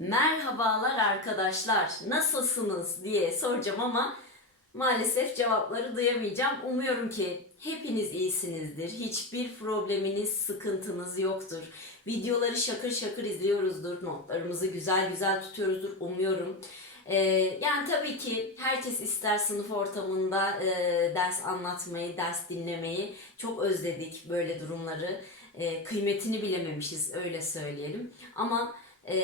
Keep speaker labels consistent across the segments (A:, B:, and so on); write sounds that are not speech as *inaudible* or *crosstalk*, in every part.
A: Merhabalar arkadaşlar, nasılsınız diye soracağım ama maalesef cevapları duyamayacağım. Umuyorum ki hepiniz iyisinizdir. Hiçbir probleminiz, sıkıntınız yoktur. Videoları şakır şakır izliyoruzdur. Notlarımızı güzel güzel tutuyoruzdur umuyorum. Ee, yani tabii ki herkes ister sınıf ortamında e, ders anlatmayı, ders dinlemeyi. Çok özledik böyle durumları. E, kıymetini bilememişiz öyle söyleyelim. Ama e,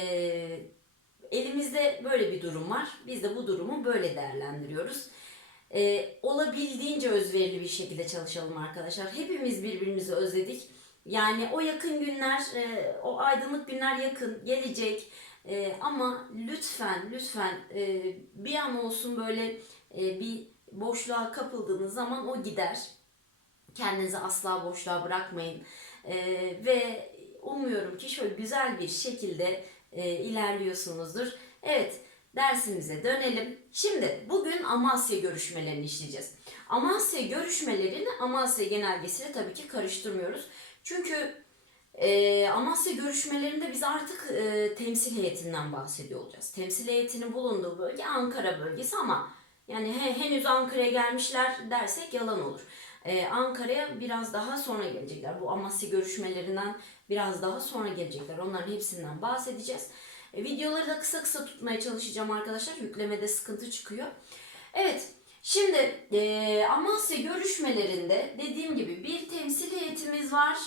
A: elimizde böyle bir durum var. Biz de bu durumu böyle değerlendiriyoruz. E, olabildiğince özverili bir şekilde çalışalım arkadaşlar. Hepimiz birbirimizi özledik. Yani o yakın günler, e, o aydınlık günler yakın gelecek. E, ama lütfen, lütfen e, bir an olsun böyle e, bir boşluğa kapıldığınız zaman o gider. Kendinizi asla boşluğa bırakmayın. E, ve umuyorum ki şöyle güzel bir şekilde e, ilerliyorsunuzdur. Evet, dersimize dönelim. Şimdi bugün Amasya görüşmelerini işleyeceğiz. Amasya görüşmelerini Amasya genelgesiyle tabii ki karıştırmıyoruz. Çünkü e, Amasya görüşmelerinde biz artık e, temsil heyetinden bahsediyor olacağız. Temsil heyetinin bulunduğu bölge Ankara bölgesi ama yani he- henüz Ankara'ya gelmişler dersek yalan olur. E, Ankara'ya biraz daha sonra gelecekler. Bu Amasya görüşmelerinden biraz daha sonra gelecekler. Onların hepsinden bahsedeceğiz. E, videoları da kısa kısa tutmaya çalışacağım arkadaşlar. Yüklemede sıkıntı çıkıyor. Evet. Şimdi e, Amasya görüşmelerinde dediğim gibi bir temsil heyetimiz var.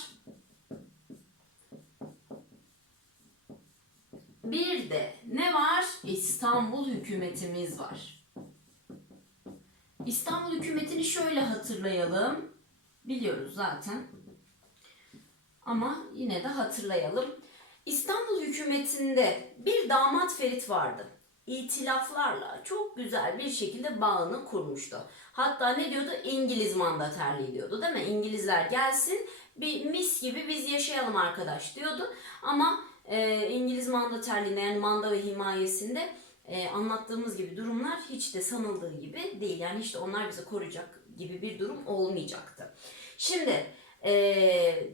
A: Bir de ne var? İstanbul hükümetimiz var. İstanbul hükümetini şöyle hatırlayalım. Biliyoruz zaten. Ama yine de hatırlayalım. İstanbul hükümetinde bir damat Ferit vardı. İtilaflarla çok güzel bir şekilde bağını kurmuştu. Hatta ne diyordu? İngiliz mandaterliği diyordu değil mi? İngilizler gelsin bir mis gibi biz yaşayalım arkadaş diyordu. Ama e, İngiliz mandaterliğine yani manda ve himayesinde e, anlattığımız gibi durumlar hiç de sanıldığı gibi değil. Yani işte onlar bizi koruyacak gibi bir durum olmayacaktı. Şimdi e,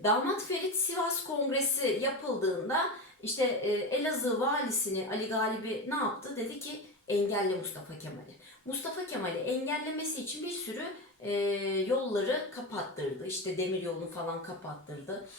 A: Damat Ferit Sivas Kongresi yapıldığında işte e, Elazığ valisini Ali Galibi ne yaptı? Dedi ki engelle Mustafa Kemal'i. Mustafa Kemal'i engellemesi için bir sürü e, yolları kapattırdı. İşte demir yolunu falan kapattırdı.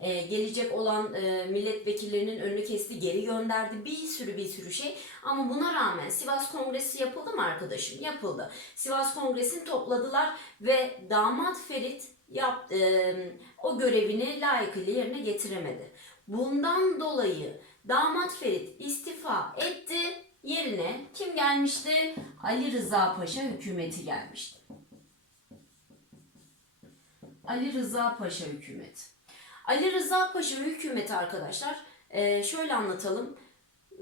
A: E, gelecek olan e, milletvekillerinin önünü kesti, geri gönderdi. Bir sürü bir sürü şey. Ama buna rağmen Sivas Kongresi yapıldı mı arkadaşım? Yapıldı. Sivas Kongresi'ni topladılar ve damat Ferit yap, e, o görevini layıkıyla yerine getiremedi. Bundan dolayı damat Ferit istifa etti. Yerine kim gelmişti? Ali Rıza Paşa hükümeti gelmişti. Ali Rıza Paşa hükümeti. Ali Rıza Paşa hükümeti arkadaşlar e, şöyle anlatalım.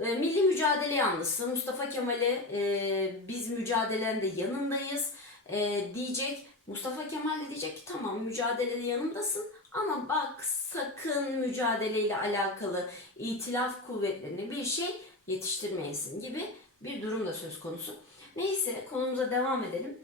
A: E, milli mücadele yanlısı Mustafa Kemal'e e, biz mücadelende yanındayız diyecek. Mustafa Kemal de diyecek ki tamam mücadelede yanımdasın ama bak sakın mücadeleyle alakalı itilaf kuvvetlerine bir şey yetiştirmeyesin gibi bir durum da söz konusu. Neyse konumuza devam edelim.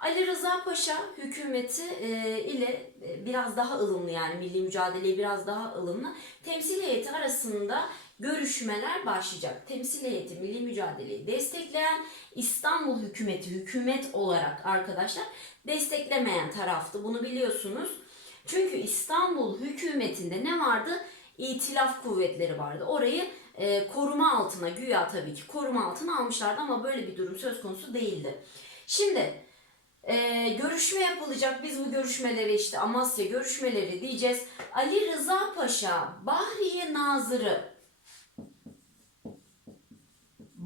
A: Ali Rıza Paşa hükümeti e, ile e, biraz daha ılımlı yani milli mücadeleye biraz daha ılımlı. Temsil heyeti arasında görüşmeler başlayacak. Temsil heyeti milli mücadeleyi destekleyen İstanbul hükümeti hükümet olarak arkadaşlar desteklemeyen taraftı. Bunu biliyorsunuz. Çünkü İstanbul hükümetinde ne vardı? İtilaf kuvvetleri vardı. Orayı e, koruma altına güya tabii ki koruma altına almışlardı ama böyle bir durum söz konusu değildi. Şimdi e, görüşme yapılacak. Biz bu görüşmeleri işte Amasya görüşmeleri diyeceğiz. Ali Rıza Paşa Bahriye Nazırı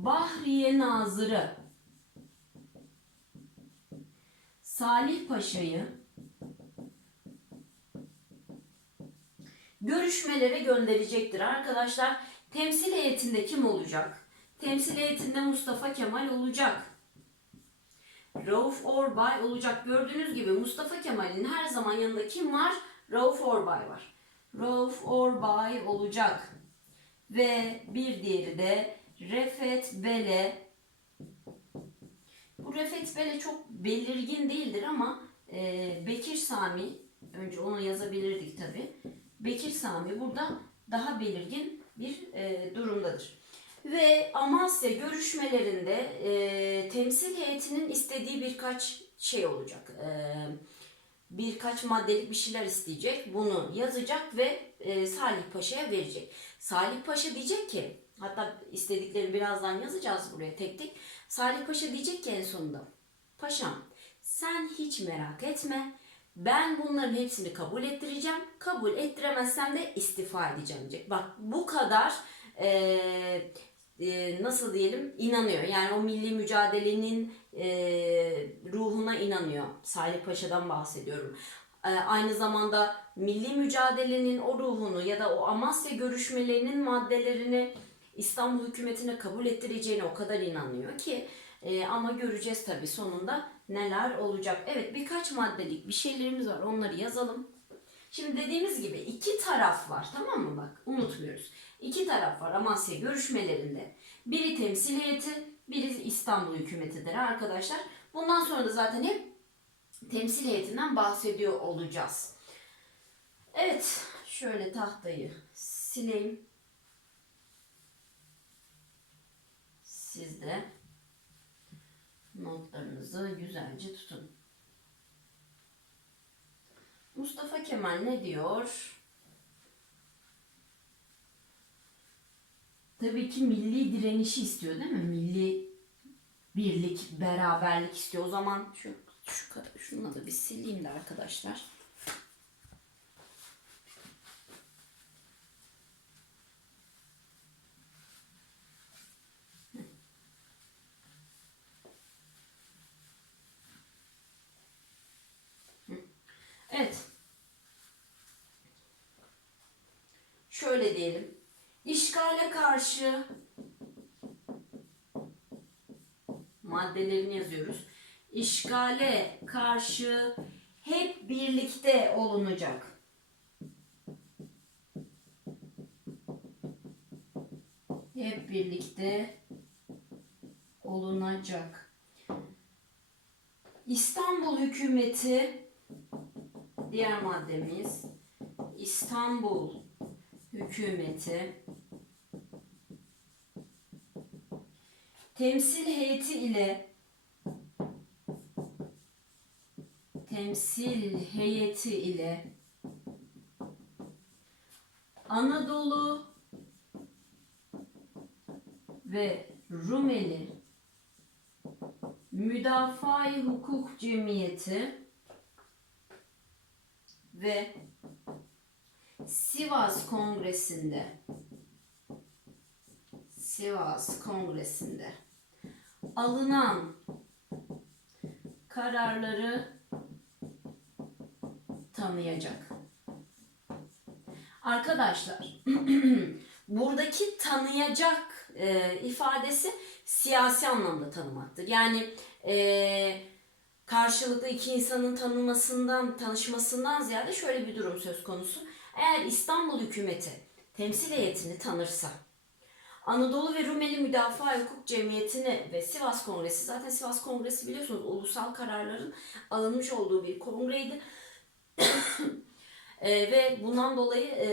A: Bahriye Nazırı Salih Paşa'yı görüşmelere gönderecektir arkadaşlar. Temsil heyetinde kim olacak? Temsil heyetinde Mustafa Kemal olacak. Rauf Orbay olacak. Gördüğünüz gibi Mustafa Kemal'in her zaman yanında kim var? Rauf Orbay var. Rauf Orbay olacak. Ve bir diğeri de Refet Bele. Bu Refet Bele çok belirgin değildir ama e, Bekir Sami, önce onu yazabilirdik tabi. Bekir Sami burada daha belirgin bir e, durumdadır. Ve Amasya görüşmelerinde e, temsil heyetinin istediği birkaç şey olacak. E, birkaç maddelik bir şeyler isteyecek. Bunu yazacak ve e, Salih Paşa'ya verecek. Salih Paşa diyecek ki, hatta istedikleri birazdan yazacağız buraya tek tek. Salih Paşa diyecek ki en sonunda, Paşam sen hiç merak etme. Ben bunların hepsini kabul ettireceğim. Kabul ettiremezsem de istifa edeceğim diyecek. Bak bu kadar e, e, nasıl diyelim inanıyor. Yani o milli mücadelenin e, ruhuna inanıyor. Salih Paşa'dan bahsediyorum. E, aynı zamanda milli mücadelenin o ruhunu ya da o Amasya görüşmelerinin maddelerini İstanbul hükümetine kabul ettireceğine o kadar inanıyor ki e, ama göreceğiz tabii sonunda neler olacak. Evet birkaç maddelik bir şeylerimiz var onları yazalım. Şimdi dediğimiz gibi iki taraf var tamam mı bak unutmuyoruz. İki taraf var Amasya görüşmelerinde. Biri temsil heyeti, biri İstanbul hükümetidir arkadaşlar. Bundan sonra da zaten hep temsil heyetinden bahsediyor olacağız. Evet şöyle tahtayı sileyim. Siz de notlarınızı güzelce tutun. Mustafa Kemal ne diyor? Tabii ki milli direnişi istiyor değil mi? Milli birlik, beraberlik istiyor. O zaman şu, şu şununla da bir sileyim de arkadaşlar. Evet. Şöyle diyelim. İşgale karşı maddelerini yazıyoruz. İşgale karşı hep birlikte olunacak. Hep birlikte olunacak. İstanbul hükümeti diğer maddemiz İstanbul hükümeti. Temsil heyeti ile temsil heyeti ile Anadolu ve Rumeli Müdafaa-i Hukuk Cemiyeti ve Sivas Kongresi'nde Sivas Kongresi'nde alınan kararları tanıyacak. Arkadaşlar *clears throat* buradaki tanıyacak e, ifadesi siyasi anlamda tanımaktır. Yani e, karşılıklı iki insanın tanımasından, tanışmasından ziyade şöyle bir durum söz konusu. Eğer İstanbul hükümeti temsil heyetini tanırsa, Anadolu ve Rumeli Müdafaa Hukuk Cemiyeti'ni ve Sivas Kongresi, zaten Sivas Kongresi biliyorsunuz ulusal kararların alınmış olduğu bir kongreydi. *coughs* e, ve bundan dolayı e,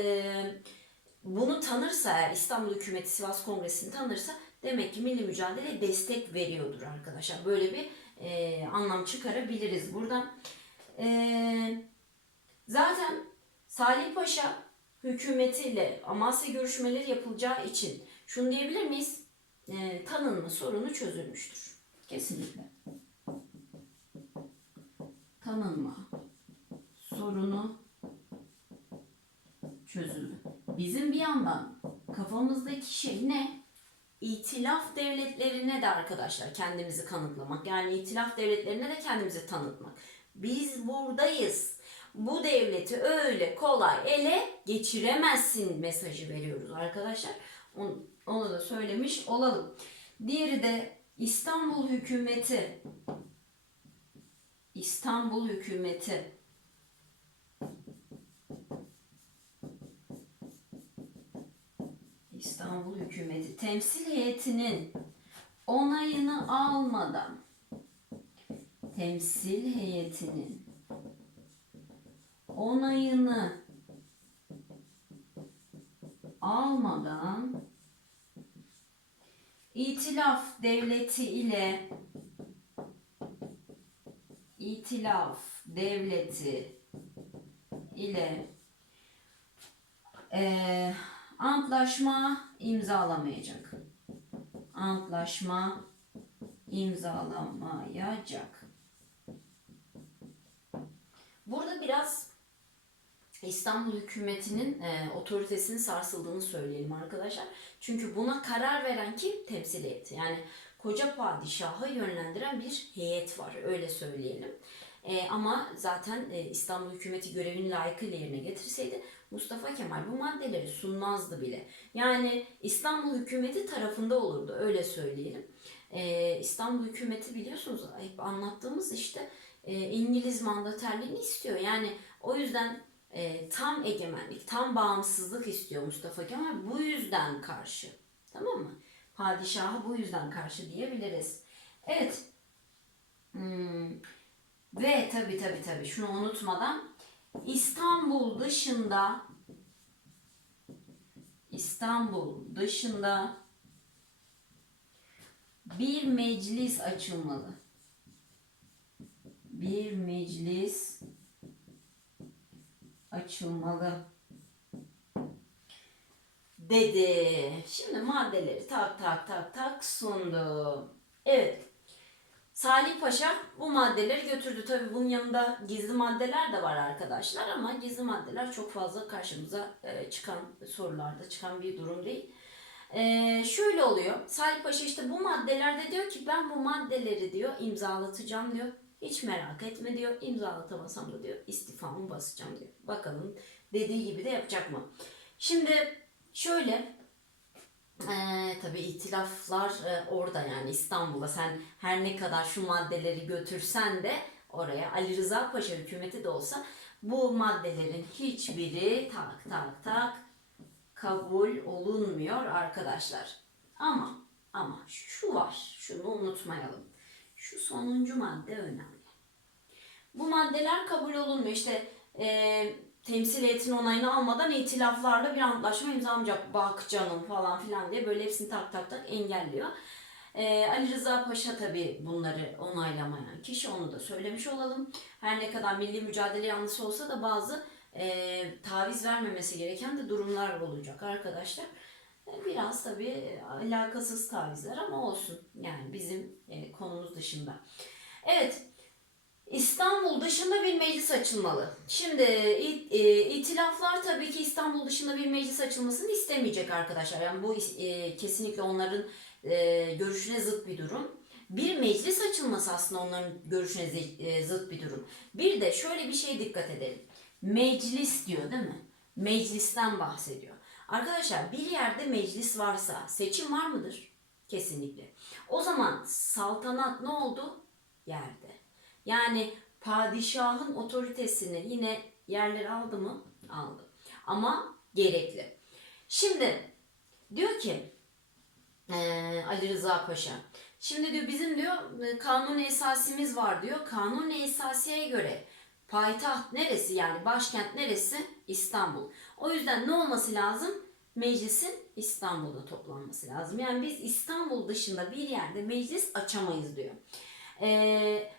A: bunu tanırsa eğer İstanbul hükümeti Sivas Kongresi'ni tanırsa demek ki milli mücadeleye destek veriyordur arkadaşlar. Böyle bir e, anlam çıkarabiliriz buradan. E, zaten Salih Paşa hükümetiyle Amasya görüşmeleri yapılacağı için şunu diyebilir miyiz? E, tanınma sorunu çözülmüştür. Kesinlikle. Tanınma sorunu çözüldü. Bizim bir yandan kafamızdaki şey ne? İtilaf devletlerine de arkadaşlar kendimizi kanıtlamak. Yani itilaf devletlerine de kendimizi tanıtmak. Biz buradayız. Bu devleti öyle kolay ele geçiremezsin mesajı veriyoruz arkadaşlar. Onu, onu da söylemiş olalım. Diğeri de İstanbul hükümeti. İstanbul hükümeti. İstanbul hükümeti temsil heyetinin onayını almadan temsil heyetinin onayını almadan İtilaf devleti ile İtilaf devleti ile eee, antlaşma imzalamayacak. Antlaşma imzalamayacak. Burada biraz İstanbul hükümetinin e, otoritesinin sarsıldığını söyleyelim arkadaşlar. Çünkü buna karar veren kim? Temsil heyeti. Yani koca padişahı yönlendiren bir heyet var. Öyle söyleyelim. E, ama zaten e, İstanbul hükümeti görevini layıkıyla yerine getirseydi Mustafa Kemal bu maddeleri sunmazdı bile. Yani İstanbul hükümeti tarafında olurdu. Öyle söyleyelim. E, İstanbul hükümeti biliyorsunuz hep anlattığımız işte e, İngiliz mandaterliğini istiyor. Yani o yüzden e, tam egemenlik, tam bağımsızlık istiyor Mustafa Kemal. Bu yüzden karşı. Tamam mı? Padişahı bu yüzden karşı diyebiliriz. Evet. Hmm. Ve tabi tabi tabi şunu unutmadan İstanbul dışında İstanbul dışında bir meclis açılmalı. Bir meclis açılmalı dedi. Şimdi maddeleri tak tak tak tak sundu. Evet. Salih Paşa bu maddeleri götürdü. Tabi bunun yanında gizli maddeler de var arkadaşlar ama gizli maddeler çok fazla karşımıza e, çıkan sorularda çıkan bir durum değil. E, şöyle oluyor. Salih Paşa işte bu maddelerde diyor ki ben bu maddeleri diyor imzalatacağım diyor. Hiç merak etme diyor. İmzalatamazsam da diyor istifamı basacağım diyor. Bakalım dediği gibi de yapacak mı? Şimdi şöyle ee, tabii itilaflar e, orada yani İstanbul'a sen her ne kadar şu maddeleri götürsen de oraya Ali Rıza Paşa hükümeti de olsa bu maddelerin hiçbiri tak tak tak kabul olunmuyor arkadaşlar. Ama ama şu var şunu unutmayalım. Şu sonuncu madde önemli. Bu maddeler kabul olunmuyor. İşte e, temsil heyetin onayını almadan itilaflarla bir antlaşma imzalamayacak. Bak canım falan filan diye böyle hepsini tak tak tak engelliyor. E, Ali Rıza Paşa tabi bunları onaylamayan kişi onu da söylemiş olalım. Her ne kadar milli mücadele yanlısı olsa da bazı e, taviz vermemesi gereken de durumlar olacak arkadaşlar. E, Biraz tabi alakasız tavizler ama olsun. Yani bizim e, konumuz dışında. Evet. İstanbul dışında bir meclis açılmalı. Şimdi e, itilaflar tabii ki İstanbul dışında bir meclis açılmasını istemeyecek arkadaşlar. Yani bu e, kesinlikle onların e, görüşüne zıt bir durum. Bir meclis açılması aslında onların görüşüne zıt bir durum. Bir de şöyle bir şeye dikkat edelim. Meclis diyor değil mi? Meclisten bahsediyor. Arkadaşlar bir yerde meclis varsa seçim var mıdır? Kesinlikle. O zaman saltanat ne oldu? Yerde. Yani padişahın otoritesini yine yerler aldı mı? Aldı. Ama gerekli. Şimdi diyor ki eee, Ali Rıza Paşa. Şimdi diyor bizim diyor e, kanun esasimiz var diyor. Kanun esasiye göre payitaht neresi yani başkent neresi? İstanbul. O yüzden ne olması lazım? Meclisin İstanbul'da toplanması lazım. Yani biz İstanbul dışında bir yerde meclis açamayız diyor. Eee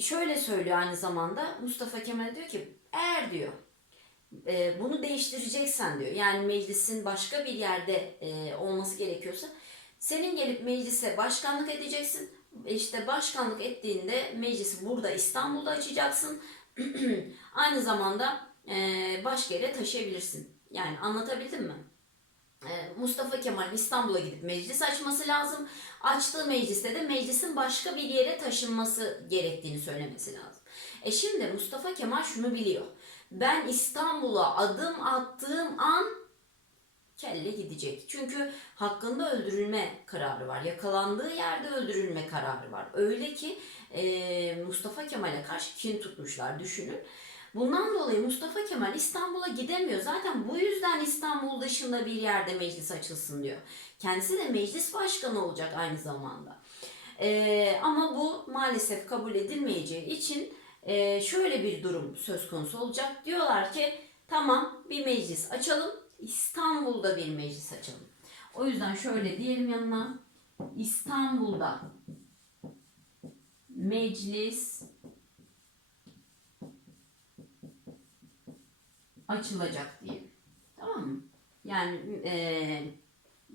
A: şöyle söylüyor aynı zamanda Mustafa Kemal diyor ki eğer diyor e, bunu değiştireceksen diyor yani meclisin başka bir yerde e, olması gerekiyorsa senin gelip meclise başkanlık edeceksin. İşte başkanlık ettiğinde meclisi burada İstanbul'da açacaksın. *clears throat* Aynı zamanda e, başka yere taşıyabilirsin. Yani anlatabildim mi? Ee, Mustafa Kemal İstanbul'a gidip meclis açması lazım. Açtığı mecliste de meclisin başka bir yere taşınması gerektiğini söylemesi lazım. E şimdi Mustafa Kemal şunu biliyor. Ben İstanbul'a adım attığım an kelle gidecek. Çünkü hakkında öldürülme kararı var. Yakalandığı yerde öldürülme kararı var. Öyle ki e, Mustafa Kemal'e karşı kin tutmuşlar düşünün. Bundan dolayı Mustafa Kemal İstanbul'a gidemiyor. Zaten bu yüzden İstanbul dışında bir yerde meclis açılsın diyor. Kendisi de meclis başkanı olacak aynı zamanda. Ee, ama bu maalesef kabul edilmeyeceği için e, şöyle bir durum söz konusu olacak. Diyorlar ki tamam bir meclis açalım. İstanbul'da bir meclis açalım. O yüzden şöyle diyelim yanına. İstanbul'da meclis açılacak diye. Tamam mı? Yani eee,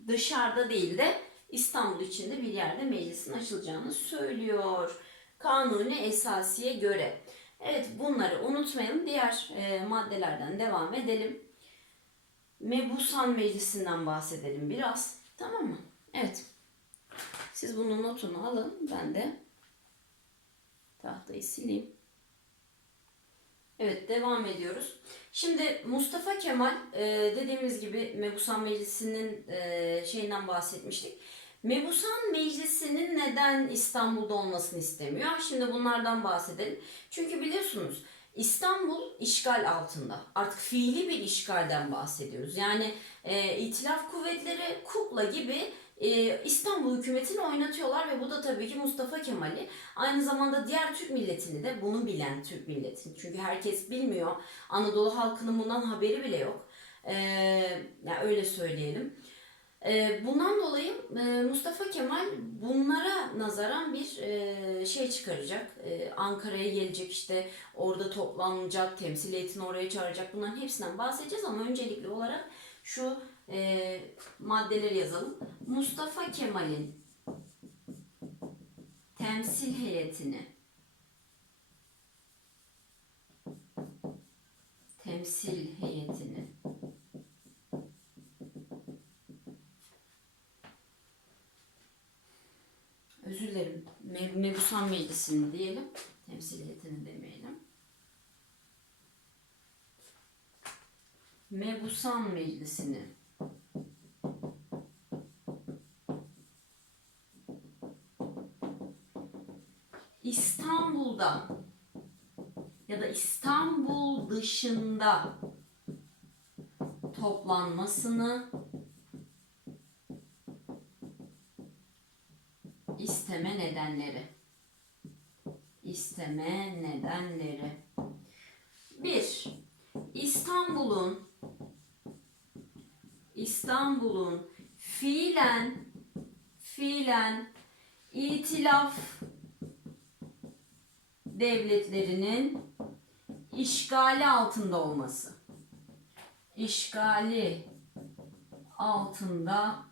A: dışarıda değil de İstanbul içinde bir yerde meclisin açılacağını söylüyor. Kanuni esasiye göre. Evet bunları unutmayalım. Diğer eee, maddelerden devam edelim. Mebusan Meclisi'nden bahsedelim biraz. Tamam mı? Evet. Siz bunun notunu alın. Ben de tahtayı sileyim. Evet devam ediyoruz. Şimdi Mustafa Kemal e, dediğimiz gibi Mebusan Meclisi'nin e, şeyinden bahsetmiştik. Mebusan Meclisi'nin neden İstanbul'da olmasını istemiyor? Şimdi bunlardan bahsedelim. Çünkü biliyorsunuz İstanbul işgal altında. Artık fiili bir işgalden bahsediyoruz. Yani e, İtilaf Kuvvetleri kukla gibi e, İstanbul hükümetini oynatıyorlar ve bu da tabii ki Mustafa Kemal'i aynı zamanda diğer Türk milletini de bunu bilen Türk milletini. Çünkü herkes bilmiyor. Anadolu halkının bundan haberi bile yok. E, ya öyle söyleyelim. E, bundan dolayı e, Mustafa Kemal bunlara nazaran bir e, şey çıkaracak. E, Ankara'ya gelecek işte orada toplanacak, temsil heyetini oraya çağıracak. Bunların hepsinden bahsedeceğiz ama öncelikli olarak şu e, maddeleri yazalım. Mustafa Kemal'in temsil heyetini temsil heyetini özür dilerim Me- Mebusan Meclisi'ni diyelim. Temsil heyetini demeyelim. Mebusan Meclisi'ni İstanbul'da ya da İstanbul dışında toplanmasını isteme nedenleri. İsteme nedenleri. 1. İstanbul'un İstanbul'un fiilen fiilen itilaf devletlerinin işgali altında olması. İşgali altında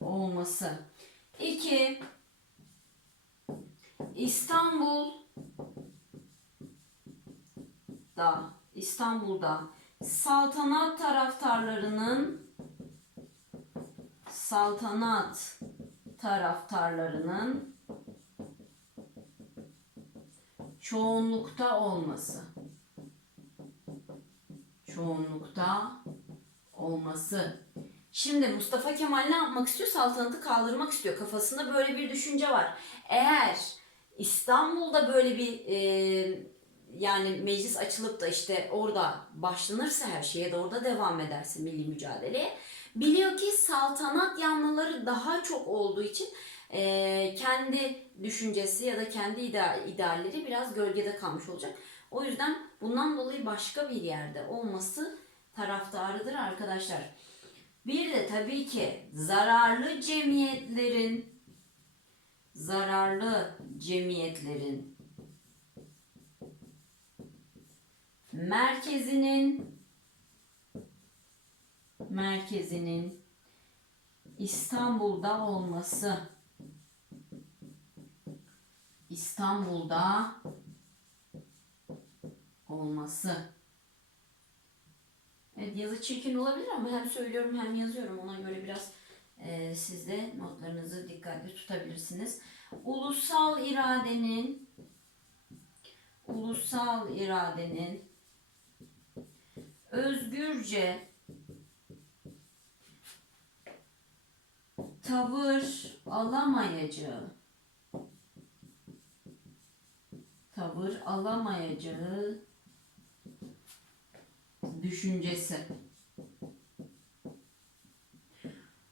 A: olması. 2. İstanbul da İstanbul'da saltanat taraftarlarının saltanat taraftarlarının çoğunlukta olması. Çoğunlukta olması. Şimdi Mustafa Kemal ne yapmak istiyor? Saltanatı kaldırmak istiyor. Kafasında böyle bir düşünce var. Eğer İstanbul'da böyle bir e, yani meclis açılıp da işte orada başlanırsa her şeye de orada devam ederse milli mücadeleye biliyor ki saltanat yanlıları daha çok olduğu için e, kendi düşüncesi ya da kendi ide- idealleri biraz gölgede kalmış olacak. O yüzden bundan dolayı başka bir yerde olması taraftarıdır arkadaşlar. Bir de tabii ki zararlı cemiyetlerin zararlı cemiyetlerin merkezinin merkezinin İstanbul'da olması İstanbul'da olması. Evet yazı çirkin olabilir ama hem söylüyorum hem yazıyorum. Ona göre biraz e, siz de notlarınızı dikkatli tutabilirsiniz. Ulusal iradenin ulusal iradenin özgürce tavır alamayacağı tavır alamayacağı düşüncesi.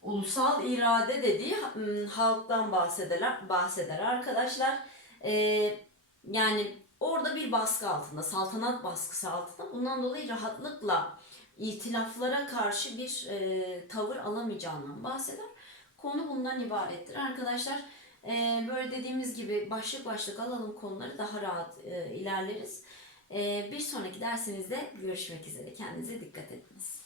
A: Ulusal irade dediği hmm, halktan bahseder, bahseder arkadaşlar. Ee, yani orada bir baskı altında, saltanat baskısı altında. Bundan dolayı rahatlıkla itilaflara karşı bir e, tavır alamayacağından bahseder. Konu bundan ibarettir. Arkadaşlar e, böyle dediğimiz gibi başlık başlık alalım konuları daha rahat e, ilerleriz. E, bir sonraki dersimizde görüşmek üzere. Kendinize dikkat ediniz.